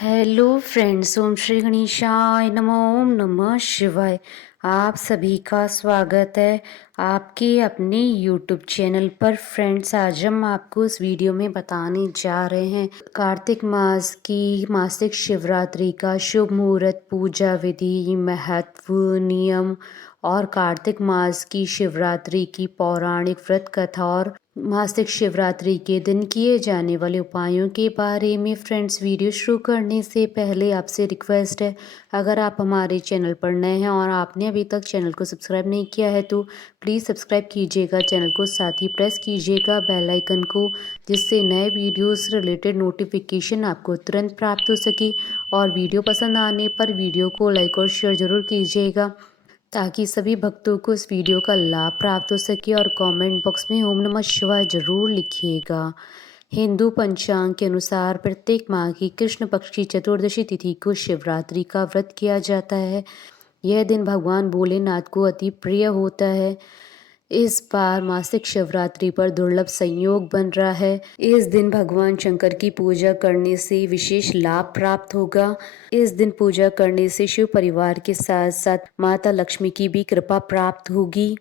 Hello friends, ओम श्री गणेशाय नमः। ओम नमः शिवाय। आप सभी का स्वागत है आपके अपने यूट्यूब चैनल पर। फ्रेंड्स, आज हम आपको इस वीडियो में बताने जा रहे हैं कार्तिक मास की मासिक शिवरात्रि का शुभ मुहूर्त, पूजा विधि, महत्व, नियम और कार्तिक मास की शिवरात्रि की पौराणिक व्रत कथा और मासिक शिवरात्रि के दिन किए जाने वाले उपायों के बारे में। फ्रेंड्स, वीडियो शुरू करने से पहले आपसे रिक्वेस्ट है, अगर आप हमारे चैनल पर नए हैं और आपने अभी तक चैनल को सब्सक्राइब नहीं किया है तो प्लीज़ सब्सक्राइब कीजिएगा चैनल को, साथ ही प्रेस कीजिएगा बेल आइकन को, जिससे नए वीडियोस रिलेटेड नोटिफिकेशन आपको तुरंत प्राप्त हो सके। और वीडियो पसंद आने पर वीडियो को लाइक और शेयर ज़रूर कीजिएगा ताकि सभी भक्तों को इस वीडियो का लाभ प्राप्त हो सके। और कमेंट बॉक्स में ओम नमः शिवाय जरूर लिखिएगा। हिंदू पंचांग के अनुसार प्रत्येक माह की कृष्ण पक्ष की चतुर्दशी तिथि को शिवरात्रि का व्रत किया जाता है। यह दिन भगवान भोलेनाथ को अति प्रिय होता है। इस बार मासिक शिवरात्रि पर दुर्लभ संयोग बन रहा है। इस दिन भगवान शंकर की पूजा करने से विशेष लाभ प्राप्त होगा। इस दिन पूजा करने से शिव परिवार के साथ साथ माता लक्ष्मी की भी कृपा प्राप्त होगी।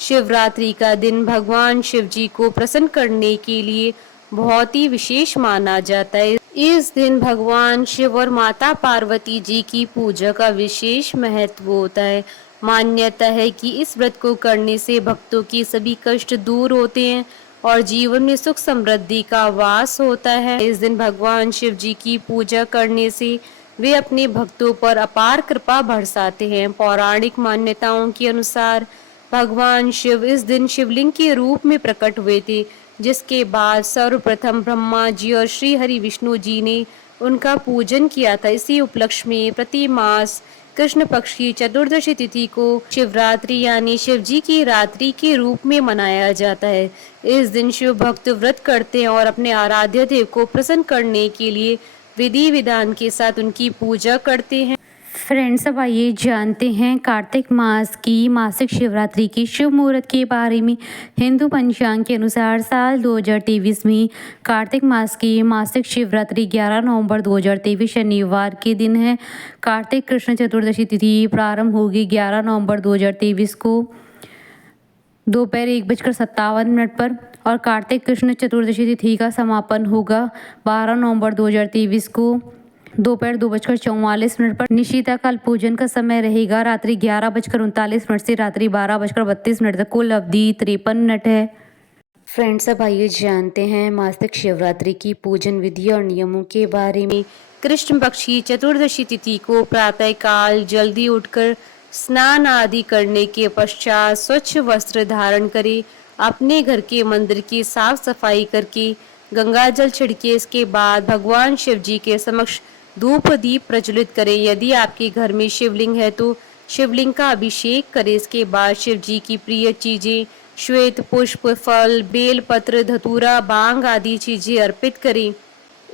शिवरात्रि का दिन भगवान शिव जी को प्रसन्न करने के लिए बहुत ही विशेष माना जाता है। इस दिन भगवान शिव और माता पार्वती जी की पूजा का विशेष महत्व होता है। मान्यता है कि इस व्रत को करने से भक्तों की सभी कष्ट दूर होते हैं और जीवन में सुख समृद्धि का वास होता है। इस दिन भगवान शिव जी की पूजा करने से वे अपने भक्तों पर अपार कृपा बरसाते हैं। पौराणिक मान्यताओं के अनुसार भगवान शिव इस दिन शिवलिंग के रूप में प्रकट हुए थे, जिसके बाद सर्वप्रथम ब्रह्मा जी और श्री हरि विष्णु जी ने उनका पूजन किया था। इसी उपलक्ष्य में प्रति मास कृष्ण पक्ष की चतुर्दशी तिथि को शिवरात्रि यानी शिव जी की रात्रि के रूप में मनाया जाता है। इस दिन शिव भक्त व्रत करते हैं और अपने आराध्य देव को प्रसन्न करने के लिए विधि विधान के साथ उनकी पूजा करते हैं। फ्रेंड्स, अब आइए जानते हैं कार्तिक मास की मासिक शिवरात्रि के शुभ मुहूर्त के बारे में। हिंदू पंचांग के अनुसार साल 2023 में कार्तिक मास की मासिक शिवरात्रि 11 नवंबर 2023 शनिवार के दिन है। कार्तिक कृष्ण चतुर्दशी तिथि प्रारंभ होगी 11 नवंबर 2023 को दोपहर 1:57 पर और कार्तिक कृष्ण चतुर्दशी तिथि का समापन होगा 12 नवंबर 2023 को दोपहर 2:44 पर। निशिता-काल पूजन का समय रहेगा रात्रि 11:39 से रात्रि 12:32 तक। कुल अवधि 53 मिनट है। फ्रेंड्स, अब आइए जानते हैं मासिक शिवरात्रि की पूजन विधि और नियमों के बारे में। कृष्ण पक्ष की चतुर्दशी तिथि को प्रातः काल जल्दी उठकर स्नान आदि करने के पश्चात स्वच्छ वस्त्र धारण करें। अपने घर के मंदिर की साफ सफाई करके गंगा जल छिड़के। इसके बाद भगवान शिव जी के समक्ष धूप दीप प्रज्वलित करें। यदि आपके घर में शिवलिंग है तो शिवलिंग का अभिषेक करें। इसके बाद शिव जी की प्रिय चीजें श्वेत पुष्प, फल, बेल पत्र, धतूरा, बांग आदि चीजें अर्पित करें।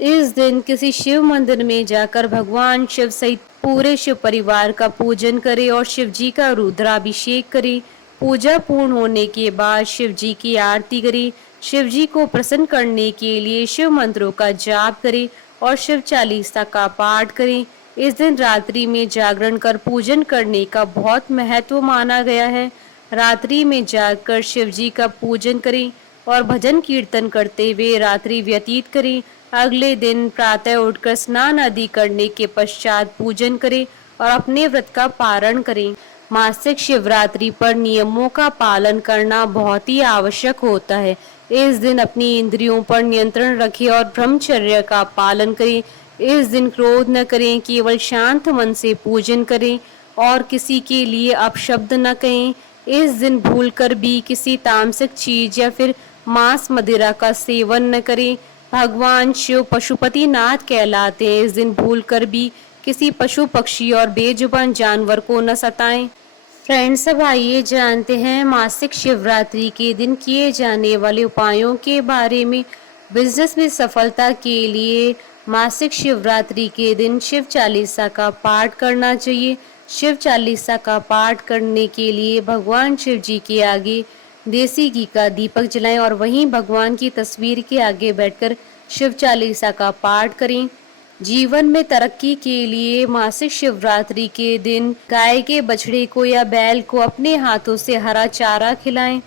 इस दिन किसी शिव मंदिर में जाकर भगवान शिव सहित पूरे शिव परिवार का पूजन करें और शिव जी का रुद्राभिषेक करें। पूजा पूर्ण होने के बाद शिव जी की आरती करें। शिव जी को प्रसन्न करने के लिए शिव मंत्रों का जाप करें और शिव चालीसा का पाठ करें। इस दिन रात्रि में जागरण कर पूजन करने का बहुत महत्व माना गया है। रात्रि में जागकर शिव जी का पूजन करें और भजन कीर्तन करते हुए रात्रि व्यतीत करें। अगले दिन प्रातः उठकर स्नान आदि करने के पश्चात पूजन करें और अपने व्रत का पारण करें। मासिक शिवरात्रि पर नियमों का पालन करना बहुत ही आवश्यक होता है। इस दिन अपनी इंद्रियों पर नियंत्रण रखें और ब्रह्मचर्य का पालन करें। इस दिन क्रोध न करें, केवल शांत मन से पूजन करें और किसी के लिए अपशब्द न कहें। इस दिन भूलकर भी किसी तामसिक चीज या फिर मांस मदिरा का सेवन न करें। भगवान शिव पशुपति नाथ कहलाते हैं। इस दिन भूलकर भी किसी पशु पक्षी और बेजुबान जानवर को न सताएं। फ्रेंड्स, अब आइए जानते हैं मासिक शिवरात्रि के दिन किए जाने वाले उपायों के बारे में। बिजनेस में सफलता के लिए मासिक शिवरात्रि के दिन शिव चालीसा का पाठ करना चाहिए। शिव चालीसा का पाठ करने के लिए भगवान शिव जी के आगे देसी घी का दीपक जलाएं और वहीं भगवान की तस्वीर के आगे बैठकर शिव चालीसा का पाठ करें। जीवन में तरक्की के लिए मासिक शिवरात्रि के दिन गाय के बछड़े को या बैल को अपने हाथों से हरा चारा खिलाएं।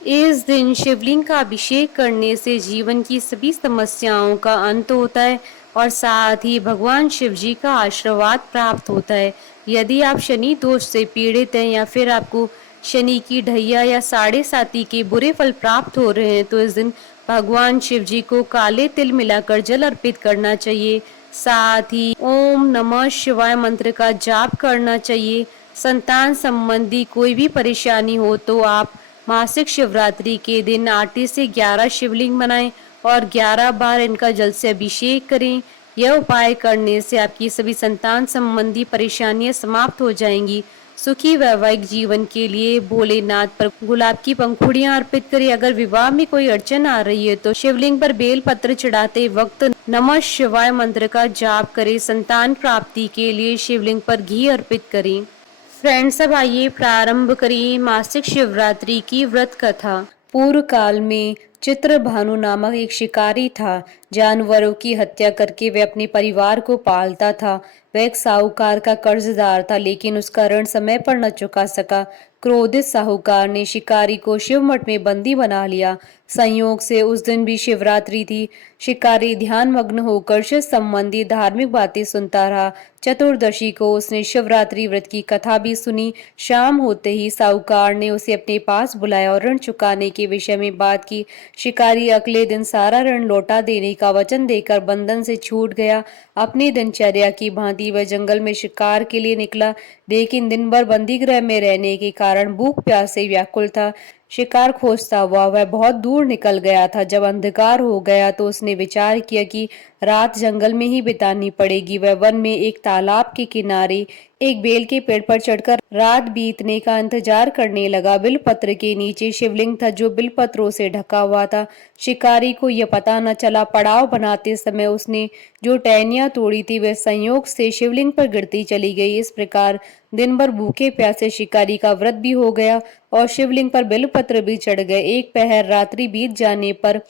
इस दिन शिवलिंग का अभिषेक करने से जीवन की सभी समस्याओं का अंत होता है और साथ ही भगवान शिव जी का आशीर्वाद प्राप्त होता है। यदि आप शनि दोष से पीड़ित हैं या फिर आपको शनि की ढैया या साढ़े साती के बुरे फल प्राप्त हो रहे हैं तो इस दिन भगवान शिव जी को काले तिल मिलाकर जल अर्पित करना चाहिए। साथ ही ओम नमः शिवाय मंत्र का जाप करना चाहिए। संतान संबंधी कोई भी परेशानी हो तो आप मासिक शिवरात्रि के दिन आटे से 11 शिवलिंग बनाएं और 11 बार इनका जल से अभिषेक करें। यह उपाय करने से आपकी सभी संतान संबंधी परेशानियां समाप्त हो जाएंगी। सुखी वैवाहिक जीवन के लिए भोलेनाथ पर गुलाब की पंखुड़ियां अर्पित करें। अगर विवाह में कोई अड़चन आ रही है तो शिवलिंग पर बेल पत्र चढ़ाते वक्त नमः शिवाय मंत्र का जाप करें। संतान प्राप्ति के लिए शिवलिंग पर घी अर्पित करें। फ्रेंड्स, अब आइए प्रारंभ करिए मासिक शिवरात्रि की व्रत कथा। पूर्व काल में चित्रभानु नामक एक शिकारी था। जानवरों की हत्या करके वह अपने परिवार को पालता था। वह एक साहूकार का कर्जदार था, लेकिन उसका ऋण समय पर न चुका सका। क्रोधित साहूकार ने शिकारी को शिव मठ में बंदी बना लिया। संयोग से उस दिन भी शिवरात्रि थी। शिकारी ध्यान मग्न होकर शिव संबंधी धार्मिक बातें सुनता रहा। चतुर्दशी को उसने शिवरात्रि व्रत की कथा भी सुनी। शाम होते ही साहूकार ने उसे अपने पास बुलाया और ऋण चुकाने के विषय में बात की। शिकारी अगले दिन सारा ऋण लौटा देने का वचन देकर बंधन से छूट गया। अपनी दिनचर्या की भांति वह जंगल में शिकार के लिए निकला, लेकिन दिन भर बंदी गृह में रहने के कारण भूख प्यास से व्याकुल था। शिकार खोजता हुआ वह बहुत दूर निकल गया था। जब अंधकार हो गया तो उसने विचार किया कि रात जंगल में ही बितानी पड़ेगी। वह वन में एक तालाब के किनारे एक बेल के पेड़ पर चढ़कर रात बीतने का इंतजार करने लगा। बिलपत्र के नीचे शिवलिंग था जो बिलपत्रों से ढका हुआ था। शिकारी को यह पता न चला। पड़ाव बनाते समय उसने जो टहनियां तोड़ी थी वह संयोग से शिवलिंग पर गिरती चली गई। इस प्रकार दिन भर भूखे प्यासे शिकारी का व्रत भी हो गया और शिवलिंग पर बेलपत्र भी चढ़ गए। एक पहर रात्रि बीत जाने पर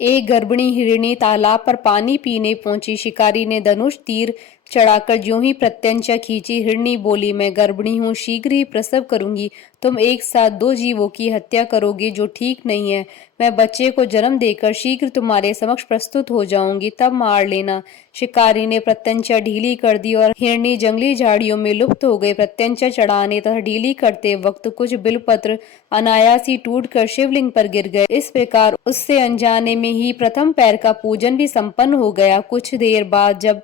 एक गर्भिणी हिरणी तालाब पर पानी पीने पहुंची। शिकारी ने धनुष तीर चढ़ाकर ज्यों ही प्रत्यंचा खींची। हिरणी बोली, मैं गर्भिणी हूँ, शीघ्र ही प्रसव करूंगी। तुम एक साथ दो जीवों की हत्या करोगे जो ठीक नहीं है। मैं बच्चे को जन्म देकर शीघ्र तुम्हारे समक्ष प्रस्तुत हो जाऊंगी, तब मार लेना। शिकारी ने प्रत्यंचा ढीली कर दी और हिरणी जंगली झाड़ियों में लुप्त हो गई। प्रत्यंचा चढ़ाने तथा ढीली करते वक्त कुछ बिलपत्र अनायास ही टूटकर शिवलिंग पर गिर गए। इस प्रकार उससे अनजाने में ही प्रथम पैर का पूजन भी संपन्न हो गया। कुछ देर बाद जब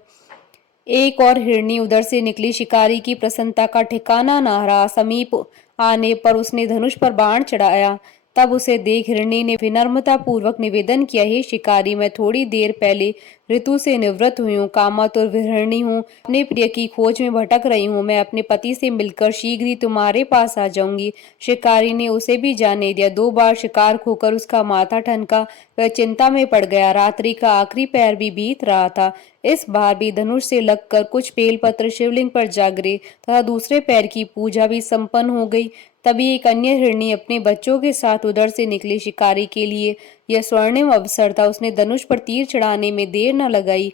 एक और हिरणी उधर से निकली, शिकारी की प्रसन्नता का ठिकाना न रहा। समीप आने पर उसने धनुष पर बाण चढ़ाया। तब उसे देख हिरणी ने विनम्रता पूर्वक निवेदन किया, हे शिकारी, मैं थोड़ी देर पहले ऋतु से निवृत्त हुई हूँ, कामातुर विहरणी हूँ, अपने प्रिय की खोज में भटक रही हूँ। मैं अपने पति से मिलकर शीघ्र ही तुम्हारे पास आ जाऊंगी। शिकारी ने उसे भी जाने दिया। 2 बार शिकार खोकर उसका माथा ठनका। वह चिंता में पड़ गया। रात्रि का आखिरी पैर भी बीत रहा था। इस बार भी धनुष से लगकर कुछ बेलपत्र शिवलिंग पर जा गिरे तथा दूसरे पैर की पूजा भी संपन्न हो गई। तभी एक अन्य हिरणी अपने बच्चों के साथ उधर से निकली। शिकारी के लिए यह स्वर्णिम अवसर था। उसने धनुष पर तीर चढ़ाने में देर न लगाई।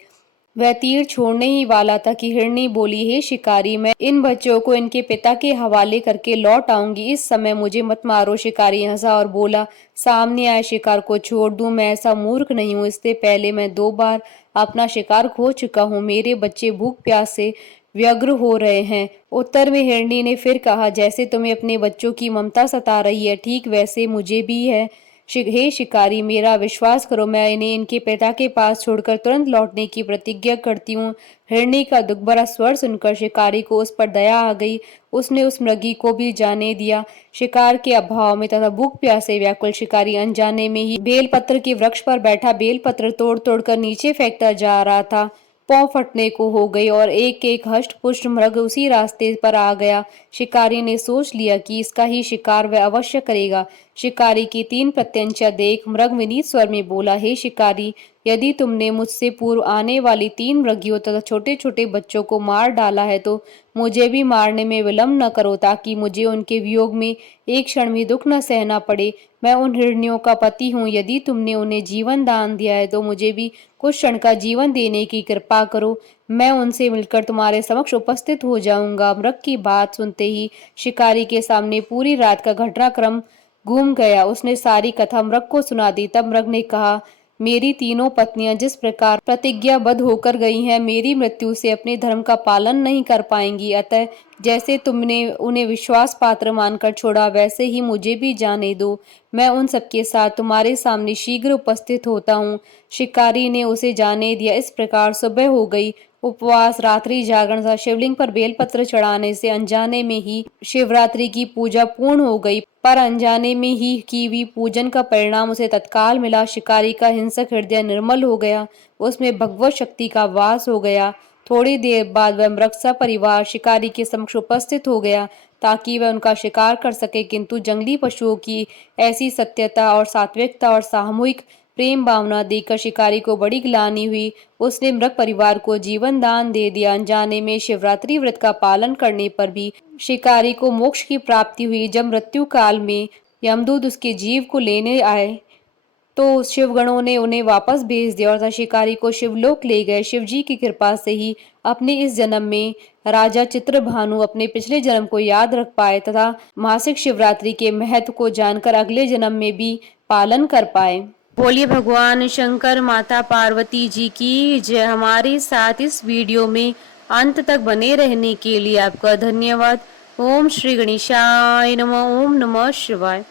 वह तीर छोड़ने ही वाला था कि हिरणी बोली, हे शिकारी, मैं इन बच्चों को इनके पिता के हवाले करके लौट आऊंगी। इस समय मुझे मत मारो। शिकारी हंसा और बोला, सामने आए शिकार को छोड़ दूं? मैं ऐसा मूर्ख नहीं हूं। इससे पहले मैं 2 बार अपना शिकार खो चुका हूं। मेरे बच्चे भूख प्यास से व्यग्र हो रहे हैं। उत्तर में हिरणी ने फिर कहा, जैसे तुम्हें अपने बच्चों की ममता सता रही है, ठीक वैसे मुझे भी है। हे शिकारी, मेरा विश्वास करो, मैं इन्हें इनके पिता के पास छोड़कर तुरंत लौटने की प्रतिज्ञा करती हूँ। हिरणी का दुख भरा स्वर सुनकर शिकारी को उस पर दया आ गई। उसने उस मृगी को भी जाने दिया। शिकार के अभाव में तथा भूख प्यासे व्याकुल शिकारी अनजाने में ही बेलपत्र के वृक्ष पर बैठा बेलपत्र तोड़ तोड़कर नीचे फेंकता जा रहा था। पांव फटने को हो गई और एक एक हष्ट पुष्ट मृग उसी रास्ते पर आ गया। शिकारी ने सोच लिया कि इसका ही शिकार वह अवश्य करेगा। शिकारी की 3 प्रत्यंचा देख मृग विनीत स्वर में बोला, हे शिकारी, यदि तुमने मुझसे पूर्व आने वाली 3 मृगियों तथा छोटे छोटे बच्चों को मार डाला है तो मुझे भी मारने में विलंब न करो, ताकि मुझे उनके वियोग में एक क्षण भी दुख न सहना पड़े। मैं उन हिरनियों का पति हूँ। यदि तुमने उन्हें जीवन दान दिया है तो मुझे भी कुछ क्षण का जीवन देने की कृपा करो। मैं उनसे मिलकर तुम्हारे समक्ष उपस्थित हो जाऊंगा। मृग की बात सुनते ही शिकारी के सामने पूरी रात का घटनाक्रम घूम गया। उसने सारी कथा मृग को सुना दी। तब मृग ने कहा, मेरी तीनों पत्नियां जिस प्रकार प्रतिज्ञाबद्ध होकर गई हैं, मेरी मृत्यु से अपने धर्म का पालन नहीं कर पाएंगी। अतः जैसे तुमने उन्हें विश्वास पात्र मानकर छोड़ा, वैसे ही मुझे भी जाने दो। मैं उन सबके साथ तुम्हारे सामने शीघ्र उपस्थित होता हूँ। शिकारी ने उसे जाने दिया। इस प्रकार सुबह हो गई। उपवास, रात्रि जागरण तथा शिवलिंग पर बेलपत्र चढ़ाने से अनजाने में ही शिवरात्रि की पूजा पूर्ण हो गई। पर अनजाने में ही की हुई पूजन का परिणाम उसे तत्काल मिला। शिकारी का हिंसक हृदय निर्मल हो गया, उसमें भगवत शक्ति का वास हो गया। थोड़ी देर बाद वह मृग सपरिवार शिकारी के समक्ष उपस्थित हो गया, ताकि वह उनका शिकार कर सके। किंतु जंगली पशुओं की ऐसी सत्यता और सात्विकता और सामूहिक प्रेम भावना देखकर शिकारी को बड़ी ग्लानि हुई। उसने मृग परिवार को जीवन दान दे दिया। अनजाने में शिवरात्रि व्रत का पालन करने पर भी शिकारी को मोक्ष की प्राप्ति हुई। जब मृत्यु काल में यमदूत उसके जीव को लेने आए तो शिवगणों ने उन्हें वापस भेज दिया और शिकारी को शिवलोक ले गए। शिवजी की कृपा से ही अपने इस जन्म में राजा चित्रभानु अपने पिछले जन्म को याद रख पाए तथा मासिक शिवरात्रि के महत्व को जानकर अगले जन्म में भी पालन कर पाए। बोलिए भगवान शंकर माता पार्वती जी की जय। हमारे साथ इस वीडियो में अंत तक बने रहने के लिए आपका धन्यवाद। ओम श्री गणेशाय नमः। ओम नमः शिवाय।